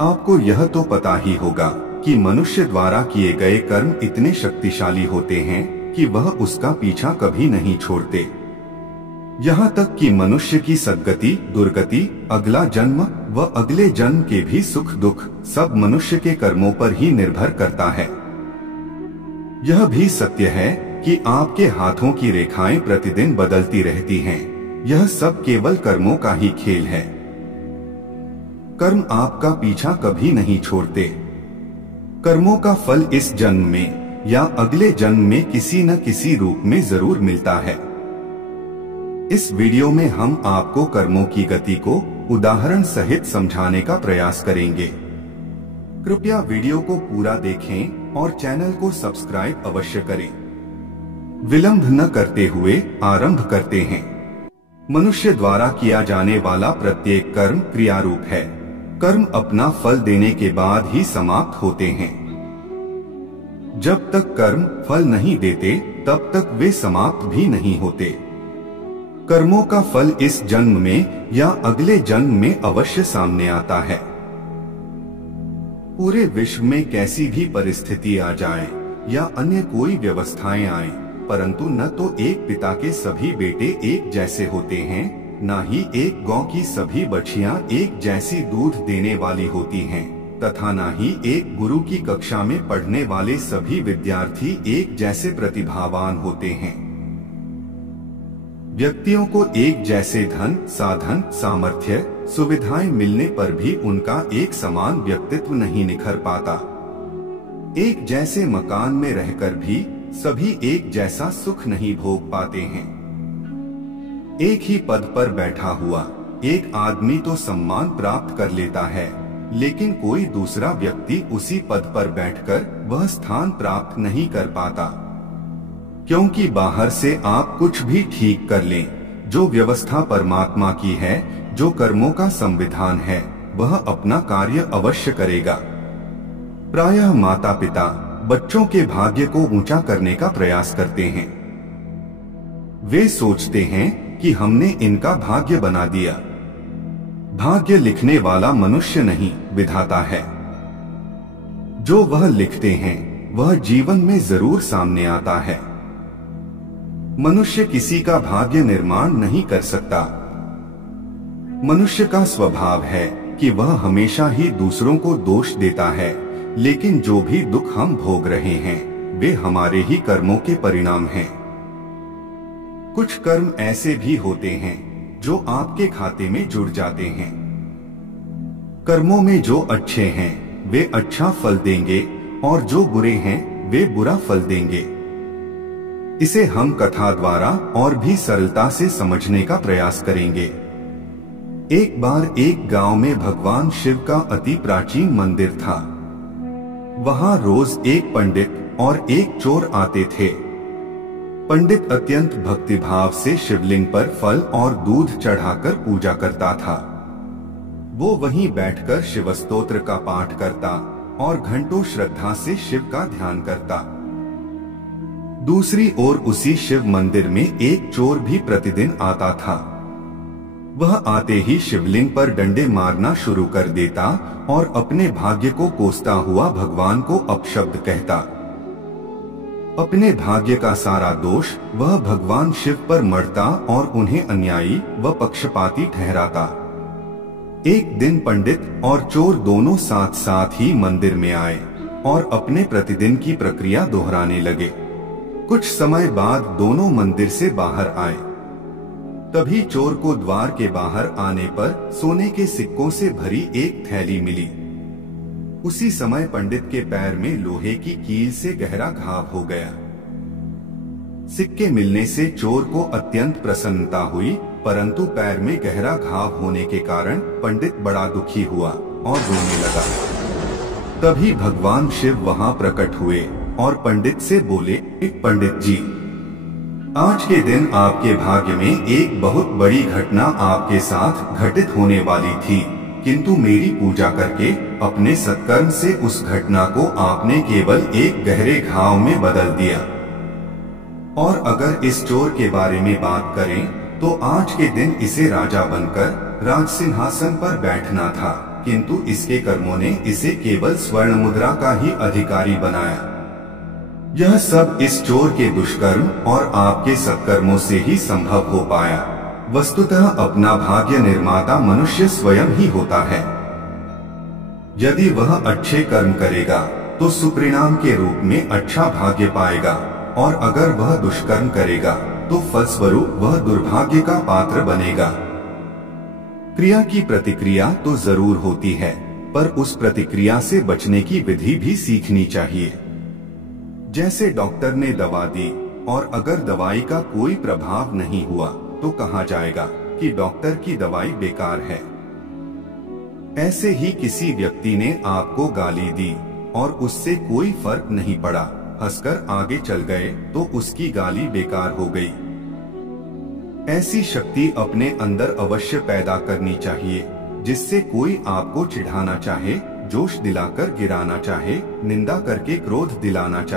आपको यह तो पता ही होगा कि मनुष्य द्वारा किए गए कर्म इतने शक्तिशाली होते हैं कि वह उसका पीछा कभी नहीं छोड़ते। यहाँ तक कि मनुष्य की सद्गति, दुर्गति, अगला जन्म व अगले जन्म के भी सुख दुख सब मनुष्य के कर्मों पर ही निर्भर करता है। यह भी सत्य है कि आपके हाथों की रेखाएं प्रतिदिन बदलती रहती हैं। यह सब केवल कर्मों का ही खेल है। कर्म आपका पीछा कभी नहीं छोड़ते। कर्मों का फल इस जन्म में या अगले जन्म में किसी न किसी रूप में जरूर मिलता है। इस वीडियो में हम आपको कर्मों की गति को उदाहरण सहित समझाने का प्रयास करेंगे। कृपया वीडियो को पूरा देखें और चैनल को सब्सक्राइब अवश्य करें। विलंब न करते हुए आरंभ करते हैं। मनुष्य द्वारा किया जाने वाला प्रत्येक कर्म क्रियारूप है। कर्म अपना फल देने के बाद ही समाप्त होते हैं। जब तक कर्म फल नहीं देते तब तक वे समाप्त भी नहीं होते। कर्मों का फल इस जन्म में या अगले जन्म में अवश्य सामने आता है। पूरे विश्व में कैसी भी परिस्थिति आ जाए या अन्य कोई व्यवस्थाएं आए, परंतु न तो एक पिता के सभी बेटे एक जैसे होते हैं, न ही एक गौ की सभी बछियां एक जैसी दूध देने वाली होती हैं, तथा न ही एक गुरु की कक्षा में पढ़ने वाले सभी विद्यार्थी एक जैसे प्रतिभावान होते हैं। व्यक्तियों को एक जैसे धन, साधन, सामर्थ्य, सुविधाएं मिलने पर भी उनका एक समान व्यक्तित्व नहीं निखर पाता। एक जैसे मकान में रहकर भी सभी एक जैसा सुख नहीं भोग पाते हैं। एक ही पद पर बैठा हुआ एक आदमी तो सम्मान प्राप्त कर लेता है, लेकिन कोई दूसरा व्यक्ति उसी पद पर बैठकर वह स्थान प्राप्त नहीं कर पाता। क्योंकि बाहर से आप कुछ भी ठीक कर लें, जो व्यवस्था परमात्मा की है, जो कर्मों का संविधान है, वह अपना कार्य अवश्य करेगा। प्रायः माता पिता बच्चों के भाग्य को ऊंचा करने का प्रयास करते हैं। वे सोचते हैं कि हमने इनका भाग्य बना दिया। भाग्य लिखने वाला मनुष्य नहीं, विधाता है। जो वह लिखते हैं वह जीवन में जरूर सामने आता है। मनुष्य किसी का भाग्य निर्माण नहीं कर सकता। मनुष्य का स्वभाव है कि वह हमेशा ही दूसरों को दोष देता है, लेकिन जो भी दुख हम भोग रहे हैं वे हमारे ही कर्मों के परिणाम हैं। कुछ कर्म ऐसे भी होते हैं जो आपके खाते में जुड़ जाते हैं। कर्मों में जो अच्छे हैं वे अच्छा फल देंगे और जो बुरे हैं वे बुरा फल देंगे। इसे हम कथा द्वारा और भी सरलता से समझने का प्रयास करेंगे। एक बार एक गांव में भगवान शिव का अति प्राचीन मंदिर था। वहां रोज एक पंडित और एक चोर आते थे। पंडित अत्यंत भक्तिभाव से शिवलिंग पर फल और दूध चढ़ाकर पूजा करता था। वो वहीं बैठकर शिव स्तोत्र का पाठ करता और घंटों श्रद्धा से शिव का ध्यान करता। दूसरी ओर उसी शिव मंदिर में एक चोर भी प्रतिदिन आता था। वह आते ही शिवलिंग पर डंडे मारना शुरू कर देता और अपने भाग्य को कोसता हुआ भगवान को अपशब्द कहता। अपने भाग्य का सारा दोष वह भगवान शिव पर मढ़ता और उन्हें अन्यायी व पक्षपाती ठहराता। एक दिन पंडित और चोर दोनों साथ साथ ही मंदिर में आए और अपने प्रतिदिन की प्रक्रिया दोहराने लगे। कुछ समय बाद दोनों मंदिर से बाहर आए। तभी चोर को द्वार के बाहर आने पर सोने के सिक्कों से भरी एक थैली मिली। उसी समय पंडित के पैर में लोहे की कील से गहरा घाव हो गया। सिक्के मिलने से चोर को अत्यंत प्रसन्नता हुई, परंतु पैर में गहरा घाव होने के कारण पंडित बड़ा दुखी हुआ और रोने लगा। तभी भगवान शिव वहां प्रकट हुए और पंडित से बोले, पंडित जी, आज के दिन आपके भाग्य में एक बहुत बड़ी घटना आपके साथ घटित होने वाली थी, किंतु मेरी पूजा करके अपने सत्कर्म से उस घटना को आपने केवल एक गहरे घाव में बदल दिया। और अगर इस चोर के बारे में बात करें तो आज के दिन इसे राजा बनकर राज सिंहासन पर बैठना था, किंतु इसके कर्मों ने इसे केवल स्वर्ण मुद्रा का ही अधिकारी बनाया। यह सब इस चोर के दुष्कर्म और आपके सत्कर्मों से ही संभव हो पाया। वस्तुतः अपना भाग्य निर्माता मनुष्य स्वयं ही होता है। यदि वह अच्छे कर्म करेगा तो सुपरिणाम के रूप में अच्छा भाग्य पाएगा, और अगर वह दुष्कर्म करेगा तो फलस्वरूप वह दुर्भाग्य का पात्र बनेगा। क्रिया की प्रतिक्रिया तो जरूर होती है, पर उस प्रतिक्रिया से बचने की विधि भी सीखनी चाहिए। जैसे डॉक्टर ने दवा दी और अगर दवाई का कोई प्रभाव नहीं हुआ तो कहा जाएगा कि डॉक्टर की दवाई बेकार है। ऐसे ही किसी व्यक्ति ने आपको गाली दी और उससे कोई फर्क नहीं पड़ा, हंसकर आगे चल गए तो उसकी गाली बेकार हो गई। ऐसी शक्ति अपने अंदर अवश्य पैदा करनी चाहिए, जिससे कोई आपको चिढ़ाना चाहे, जोश दिलाकर गिराना चाहे, निंदा करके क्रोध दिलाना चाहे।